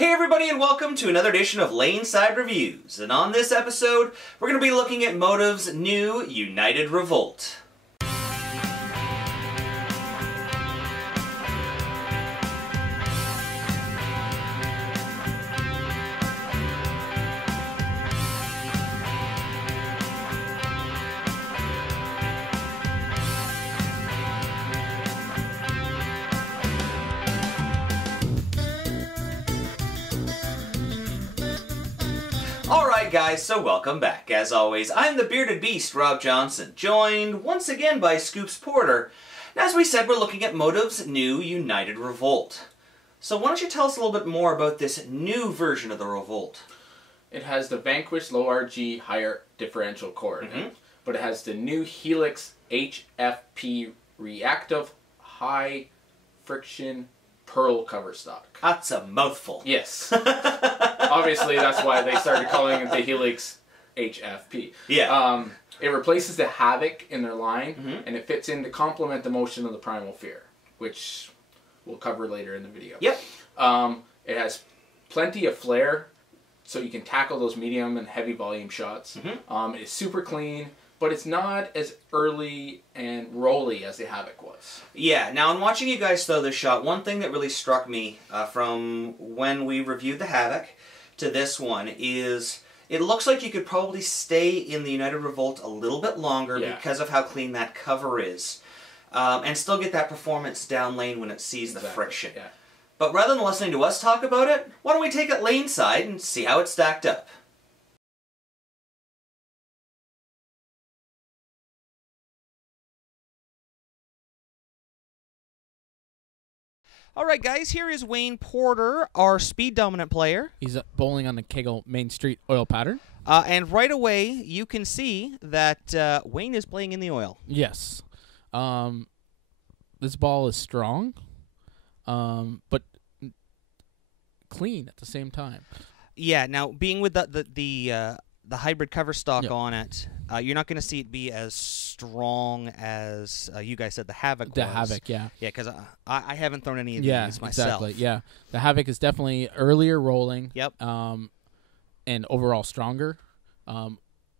Hey everybody, and welcome to another edition of Laneside Reviews. And on this episode, we're going to be looking at MOTIV's new United Revolt. Alright guys, so welcome back. As always, I'm the Bearded Beast, Rob Johnson, joined once again by Scoops Porter. And as we said, we're looking at MOTIV's new United Revolt. So why don't you tell us a little bit more about this new version of the Revolt? It has the Vanquish low RG higher differential core in it, but it has the new Helix HFP reactive high friction pearl cover stock. That's a mouthful. Yes. Obviously, that's why they started calling it the Helix HFP. Yeah. It replaces the Havoc in their line, and it fits in to complement the motion of the Primal Fear, which we'll cover later in the video. Yep. It has plenty of flair, so you can tackle those medium and heavy volume shots. It's super clean, but it's not as early and rolly as the Havoc was. Yeah, now in watching you guys throw this shot, one thing that really struck me from when we reviewed the Havoc to this one is it looks like you could probably stay in the United Revolt a little bit longer because of how clean that cover is. And still get that performance down lane when it sees the friction. Yeah. But rather than listening to us talk about it, why don't we take it lane side and see how it stacked up. Alright guys, here is Wayne Porter, our speed dominant player. He's bowling on the KEGEL Main Street oil pattern. And right away, you can see that Wayne is playing in the oil. Yes. This ball is strong, but clean at the same time. Yeah, now being with the hybrid cover stock on it, you're not going to see it be as strong as you guys said the Havoc was. The Havoc, yeah. Yeah, because I haven't thrown any of these myself. Exactly, yeah. The Havoc is definitely earlier rolling. Yep. And overall stronger.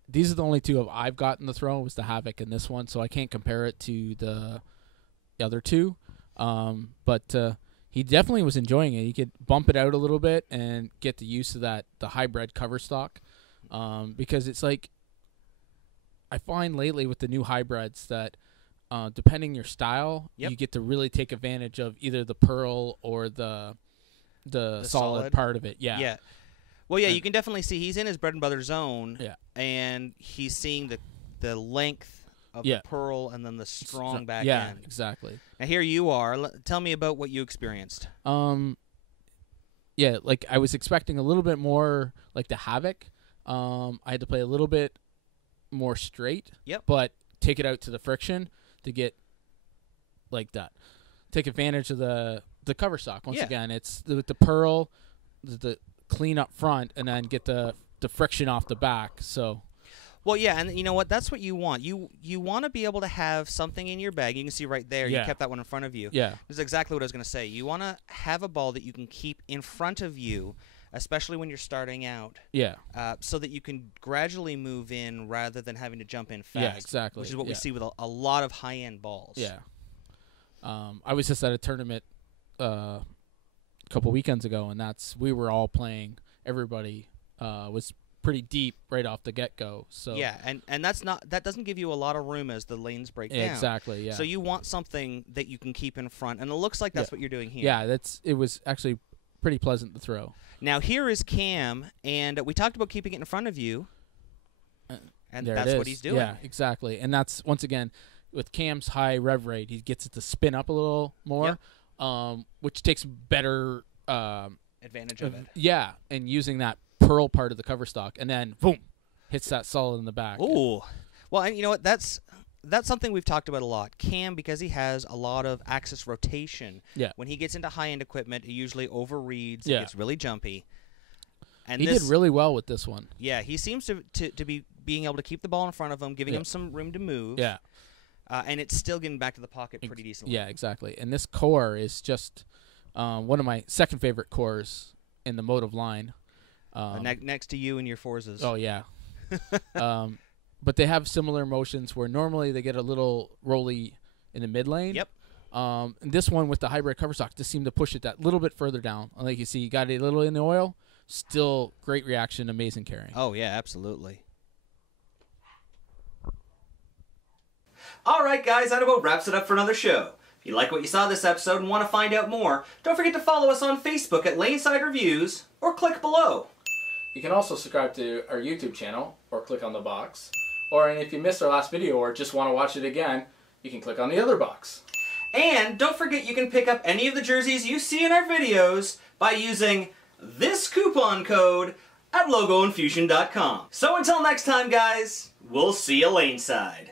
These are the only two I've gotten the throw, was the Havoc and this one, so I can't compare it to the other two. But he definitely was enjoying it. He could bump it out a little bit and get the use of the hybrid cover stock. Because it's like, I find lately with the new hybrids that depending your style, you get to really take advantage of either the pearl or the solid part of it. Yeah. Yeah. Well, yeah, you can definitely see he's in his bread and butter zone. Yeah. And he's seeing the length of the pearl and then the strong back end. Yeah, exactly. Now here you are. Tell me about what you experienced. Yeah, like I was expecting a little bit more like the Havoc. I had to play a little bit more straight, but take it out to the friction to get like that. Take advantage of the cover stock. Once again, it's the pearl, the clean up front, and then get the friction off the back. So, well, yeah, and you know what? That's what you want. You want to be able to have something in your bag. You can see right there. You kept that one in front of you. Yeah, this is exactly what I was going to say. You want to have a ball that you can keep in front of you, especially when you're starting out. Yeah. So that you can gradually move in rather than having to jump in fast. Yeah, exactly. Which is what we see with a lot of high-end balls. Yeah. I was just at a tournament a couple weekends ago, and we were all playing. Everybody was pretty deep right off the get-go. So yeah, and that doesn't give you a lot of room as the lanes break down. Exactly. Yeah. So you want something that you can keep in front, and it looks like that's what you're doing here. Yeah, it was actually pretty pleasant to throw. Now here is Cam, and we talked about keeping it in front of you, and that's what he's doing. Yeah, exactly. And that's, once again, with Cam's high rev rate, he gets it to spin up a little more, which takes better advantage of it. Yeah, and using that pearl part of the cover stock, and then boom, hits that solid in the back. Ooh, well, and you know what? That's something we've talked about a lot. Cam, because he has a lot of axis rotation, when he gets into high-end equipment, he usually overreads. It gets really jumpy. And he did really well with this one. Yeah, he seems to be being able to keep the ball in front of him, giving him some room to move. Yeah. And it's still getting back to the pocket pretty decently. Yeah, exactly. And this core is just one of my second favorite cores in the MOTIV line. Next to you and your Forzas. Oh, yeah. But they have similar motions where normally they get a little rolly in the mid lane. Yep. And this one with the hybrid cover stock just seemed to push it that little bit further down. Like you see, you got it a little in the oil. Still great reaction, amazing carrying. Oh, yeah, absolutely. All right, guys, that about wraps it up for another show. If you like what you saw this episode and want to find out more, don't forget to follow us on Facebook at Laneside Reviews, or click below. You can also subscribe to our YouTube channel, or click on the box. Or and if you missed our last video or just want to watch it again, you can click on the other box. And don't forget you can pick up any of the jerseys you see in our videos by using this coupon code at logoinfusion.com. So until next time, guys, we'll see you laneside.